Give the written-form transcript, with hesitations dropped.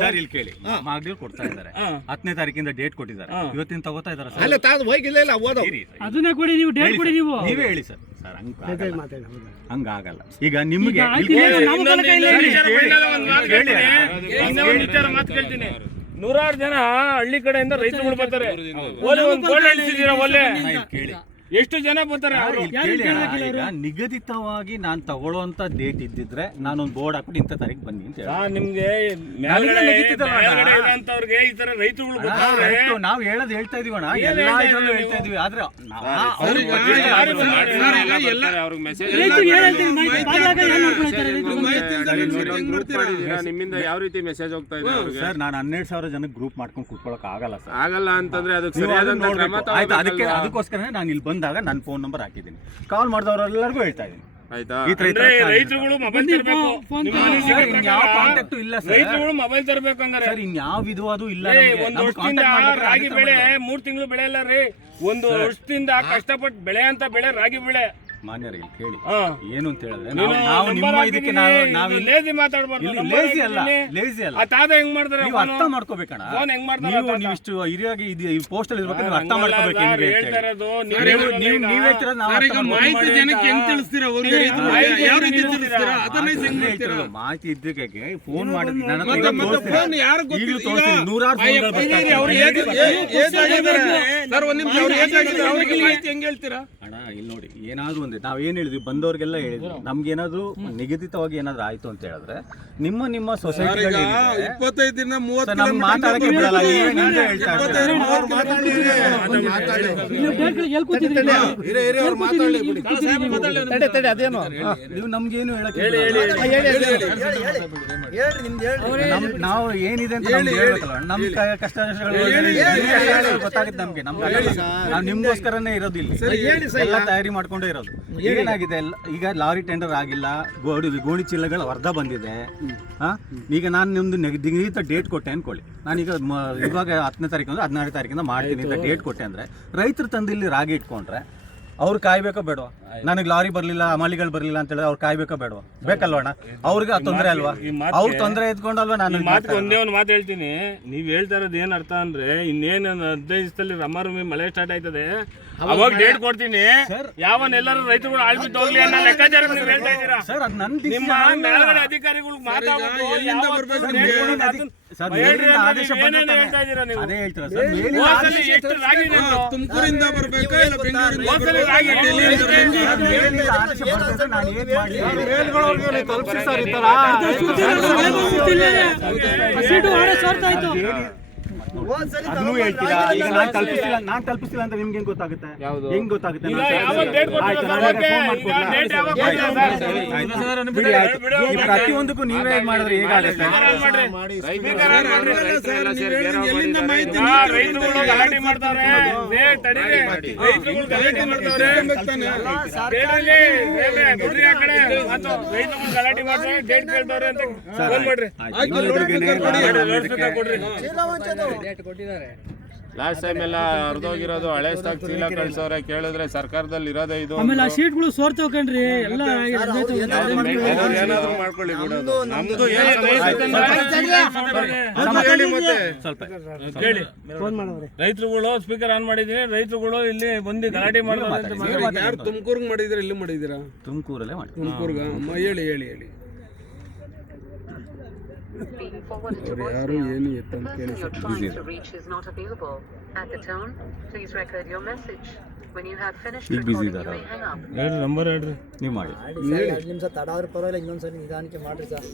Sir ಇಲ್ಲಿ ಕೇಳಿ, ಮಾಗಡಿ ಕೊಡ್ತಾ ಇದ್ದಾರೆ, 10ನೇ ತಾರೀಕಿಂದ ಡೇಟ್ ಕೊಟ್ಟಿದ್ದಾರೆ, ಇವತ್ತಿನ ತಗೋತಾ ಇದ್ದಾರೆ ಸರ್. ಅದನ್ನೇ ಕೊಡಿ, ನೀವು ಡೇಟ್ ಕೊಡಿ, ನೀವೇ ಹೇಳಿ ಸರ್. ಸರ್ ಹಂಗಾಗಲ್ಲ. ಈಗ ನಿಮ್ಗೆ ನೂರಾರು ಜನ ಹಳ್ಳಿ ಕಡೆಯಿಂದ ರೈತರುಗಳು ಬರ್ತಾರೆ. ಕೇಳಿ, ಎಷ್ಟು ಜನ ಬರ್ತಾರೆ. ಈಗ ನಿಗದಿತವಾಗಿ ನಾನು ತಗೊಳ್ಳೋಂತ ಡೇಟ್ ಇದ್ದಿದ್ರೆ ನಾನೊಂದು ಬೋರ್ಡ್ ಹಾಕ್ಬಿಟ್ಟು ಇಂಥ ತಾರೀಕು ಬನ್ನಿ ಅಂತ ಹೇಳಿ. ನಿಮ್ಗೆ ಈ ತರ ರೈತರುಗಳು ನಾವು ಹೇಳೋದು ಹೇಳ್ತಾ ಇದೀವಣ್ಣ, ಎಲ್ಲಾ ಇದ್ರಲ್ಲೂ ಹೇಳ್ತಾ ಇದೀವಿ. ಆದ್ರೆ ನಿಮ್ಮಿಂದ ಯಾವ ರೀತಿ ಮೆಸೇಜ್ ಹೋಗ್ತಾ ಇದೆ ಸರ್? ನಾನು 12,000 ಜನಕ್ಕೆ ಗ್ರೂಪ್ ಮಾಡ್ಕೊಂಡು ಕೂತ್ಕೊಳ್ಳೋಕೆ ಆಗಲ್ಲ ಸರ್. ಆಗಲ್ಲ ಅಂತಂದ್ರೆ ಅದಕ್ಕೋಸ್ಕರ ನಾನು ಇಲ್ಲಿ ಬಂದಾಗ ನನ್ನ ಫೋನ್ ನಂಬರ್ ಹಾಕಿದ್ದೀನಿ. ಕಾಲ್ ಮಾಡಿದವರೆಲ್ಲರಿಗೂ ಹೇಳ್ತಾ ಇದ್ದೀನಿ. ರೈತರುಗಳು ಮೊಬೈಲ್ ತರಬೇಕು, ಯಾವ ಕಾಂಟ್ಯಾಕ್ಟ್ ಇಲ್ಲ ಸರ್. ರೈತರುಗಳು ಮೊಬೈಲ್ ತರಬೇಕು ಅಂದ್ರೆ ಸರ್ ಇನ್ಯಾವ ವಿಧವಾದು ಇಲ್ಲ. ಒಂದು ವರ್ಷದಿಂದ ರಾಗಿ ಬೆಳೆ 3 ತಿಂಗಳು ಬೆಳೆ ಇಲ್ಲ ರೀ. ಒಂದು ವರ್ಷದಿಂದ ಕಷ್ಟಪಟ್ಟು ಬೆಳೆ ಅಂತ ಬೆಳೆ ರಾಗಿ ಬೆಳೆ. ಮಾನ್ಯರಿಗೆ ಕೇಳಿ ಏನು ಅಂತ ಹೇಳಿದ್ರೆ, ನಾವು ನಿಮ್ಮ ಇದಕ್ಕೆ ನಾವು ಲೇಜಿ ಮಾತಾಡಬಾರ್ದು. ಲೇಜಿ ಅಲ್ಲ, ಲೇಜಿ ಅಲ್ಲ. ತಾತ ಹೆಂಗ್ ಮಾಡ್ತಾರೆ ನೀವು ಅರ್ಥ ಮಾಡ್ಕೋಬೇಕಣ್ಣ. ಫೋನ್ ಹೆಂಗ್ ಮಾಡ್ತಾರೆ? ನೀವು ಇಷ್ಟು ಹಿರಿಯಾಗಿ ಈ ಪೋಸ್ಟ್ ಅಲ್ಲಿ ಇರ್ಬೇಕು, ನೀವು ಅರ್ಥ ಮಾಡ್ಕೋಬೇಕು. ಮಾಹಿತಿ ಜನಕ್ಕೆ ಹೆಂಗ್ ತಿಳಿಸ್ತೀರಾ? ಯಾವ ರೀತಿ ತಿಳಿಸ್ತೀರಾ? ಅದನ್ನ ಹೆಂಗ್ ಮಾಡ್ತೀರಾ? ಮಾಹಿತಿ ಇದ್ದಕ್ಕೆ ಫೋನ್ ಮಾಡಿದ್ವಿ. ಫೋನ್ ಯಾರು ತೋರಿಸ್ತೀನಿ, 100 ಫೋನ್ಗಳು ಬರ್ತಾರೆ. ಅವ್ರಿಗೆ ಮಾಹಿತಿ ಹೆಂಗ್ ಹೇಳ್ತೀರಾ? ಅಣ್ಣ ಇಲ್ಲಿ ನೋಡಿ, ಏನಾದ್ರು ಒಂದೇ ನಾವ್ ಏನ್ ಹೇಳಿದ್ವಿ, ಬಂದವ್ರಿಗೆಲ್ಲ ಹೇಳಿದ್ವಿ, ನಮ್ಗೇನಾದ್ರು ನಿಗದಿತವಾಗಿ ಏನಾದ್ರು ಆಯ್ತು ಅಂತ ಹೇಳಿದ್ರೆ ನಿಮ್ಮ ಸೊಸೈಟಿ 25 ದಿನ 30 ನಮ್ ಮಾತಾಡಕ್ಕೆ ಬಿಡಲ್ಲ. ನೀವು ನಮ್ಗೇನು ಹೇಳಕ್ಕೆ ನಾವು ಏನಿದೆ ಅಂತ ನಮ್ ಕಷ್ಟ ಗೊತ್ತಾಗುತ್ತೆ ನಮ್ಗೆ. ನಾವು ನಿಮ್ಗೋಸ್ಕರನೇ ಇರೋದಿಲ್ಲ, ಎಲ್ಲ ತಯಾರಿ ಮಾಡ್ಕೊಂಡೇ ಇರೋದು. ಏನಾಗಿದೆ ಈಗ ಲಾರಿ ಟೆಂಡರ್ ಆಗಿಲ್ಲ, ಗೋಣಿ ಚೀಲಗಳ ಅರ್ಧ ಬಂದಿದೆ. ಈಗ ನಾನು ನಿಮ್ದು ನಿಗದಿತ ಡೇಟ್ ಕೊಟ್ಟೆ ಅನ್ಕೊಳ್ಳಿ. ನಾನೀಗ ಇವಾಗ 10ನೇ ತಾರೀಕು ಅಂದ್ರೆ 16ನೇ ತಾರೀಕಿಂದ ಮಾಡ್ತೀನಿ ಅಂತ ಡೇಟ್ ಕೊಟ್ಟೆ ಅಂದ್ರೆ, ರೈತರು ತಂದು ಇಲ್ಲಿ ರಾಗಿ ಇಟ್ಕೊಂಡ್ರೆ ಅವ್ರು ಕಾಯ್ಬೇಕೋ ಬೇಡವಾ? ನನಗೆ ಲಾರಿ ಬರ್ಲಿಲ್ಲ, ಅಮಾಲಿಗಳು ಬರ್ಲಿಲ್ಲ ಅಂತ ಹೇಳಿದ್ರೆ ಅವ್ರು ಕಾಯ್ಬೇಕೋ ಬೇಡವಾ? ಬೇಕಲ್ವಣ್ಣ? ಅವ್ರಿಗೆ ತೊಂದರೆ ಅಲ್ವಾ? ಅವ್ರು ತೊಂದರೆ ಎತ್ಕೊಂಡಲ್ವಾ? ನಾನು ಒಂದೇ ಒಂದು ಮಾತು ಹೇಳ್ತೀನಿ. ನೀವ್ ಹೇಳ್ತಾ ಇರೋದು ಏನ್ ಅರ್ಥ ಅಂದ್ರೆ, ಇನ್ನೇನು 15 ದಿವಸದಲ್ಲಿ ರಮಾರುಮಿ ಮಳೆ ಸ್ಟಾರ್ಟ್ ಆಯ್ತದೆ, ಅವಾಗ ಡೇಟ್ ಕೊಡ್ತೀನಿ. ಯಾವನ್ನೆಲ್ಲರೂ ರೈತರುಗಳು ಆಳ್ಬಿಟ್ಟು ಹೋಗ್ಲಿ ಅನ್ನೋ ಲೆಕ್ಕಾಚಾರ ನೀವು ಹೇಳ್ತಾ ಇದ್ದೀರಾ ಸರ್. ಅದು ನನ್ನ ನಿಮ್ಮ ಮೇಲ್ಗಡೆ ಅಧಿಕಾರಿಗಳು ಮಾತಾಡ್ಬಿಟ್ಟು ತುಮಕೂರಿಂದ ಬರ್ಬೇಕಾ ಇಲ್ಲ ಅದನ್ನು ಹೇಳ್ತೀರಾ? ಈಗ ನಾನ್ ತಲುಪಿಸ್ತಿಲ್ಲ ಅಂತ ನಿಮ್ಗೆ ಹೆಂಗ್ ಗೊತ್ತಾಗುತ್ತೆ? ಹೆಂಗ್ ಗೊತ್ತಾಗುತ್ತೆ? ಪ್ರತಿಯೊಂದಕ್ಕೂ ನೀವೇ ಮಾಡಿದ್ರೆ ಹೇಗಾಗುತ್ತೆ? ರೈತರುಗಳು ಗಲಾಟೆ ಮಾಡ್ತಾರೆ, ರೈತರುಗಳು ಗಲಾಟೆ ಮಾಡ್ತಾರೆ, ಡೇಟ್ ಕೇಳ್ತವ್ರೆ ಅಂತ ಫೋನ್ ಮಾಡ್ರಿ. ಲಾಸ್ಟ್ ಟೈಮ್ ಎಲ್ಲ ಹರಿದೋಗಿರೋದು ಹಳೆ ಸ್ಟಾಕ್ ಚೀಲ ಕಳ್ಸೋರೆ, ಕೇಳಿದ್ರೆ ಸರ್ಕಾರದಲ್ಲಿ ಇರೋದೇ ಇದು. ಆಮೇಲೆ ಆ ಶೀಟ್ಗಳು ಸೋರ್ತೋಕಂಡ್ರಿ ಎಲ್ಲ ಏನಾದ್ರು ಮಾಡ್ಕೊಳ್ಳಿ. ನಮ್ದು ಹೇಳಿ, ರೈತರುಗಳು ಸ್ಪೀಕರ್ ಆನ್ ಮಾಡಿದೀನಿ, ರೈತರುಗಳು ಇಲ್ಲಿ ಬಂದು ಗಲಾಟೆ ಮಾಡ್ತಾರೆ. ಯಾರು ತುಮಕೂರ್ಗ್ ಮಾಡಿದಿರಾ? ಇಲ್ಲಿ ಮಾಡಿದಿರಾ? ತುಮಕೂರಲ್ಲೇ ಮಾಡಿ. ತುಮಕೂರ್ಗ ಹೇಳಿ ಹೇಳಿ ಹೇಳಿ. ಯಾರು ಏನು ಎತ್ತಂತ ಕೇಳಿ. ಈಗ ಬಿಸಿ ಇದಾರೆ, ಹೇಳ್ರಿ ನಂಬರ್ ಹೇಳ್ರಿ, ನೀವು ಮಾಡಿ. 2 ನಿಮಿಷ ತಡ ಆದ್ರೂ ಪರವಾಗಿಲ್ಲ, ಇನ್ನೊಂದ್ಸರಿ ನಿಧಾನಕ್ಕೆ ಮಾಡ್ರಿ ಸರ್.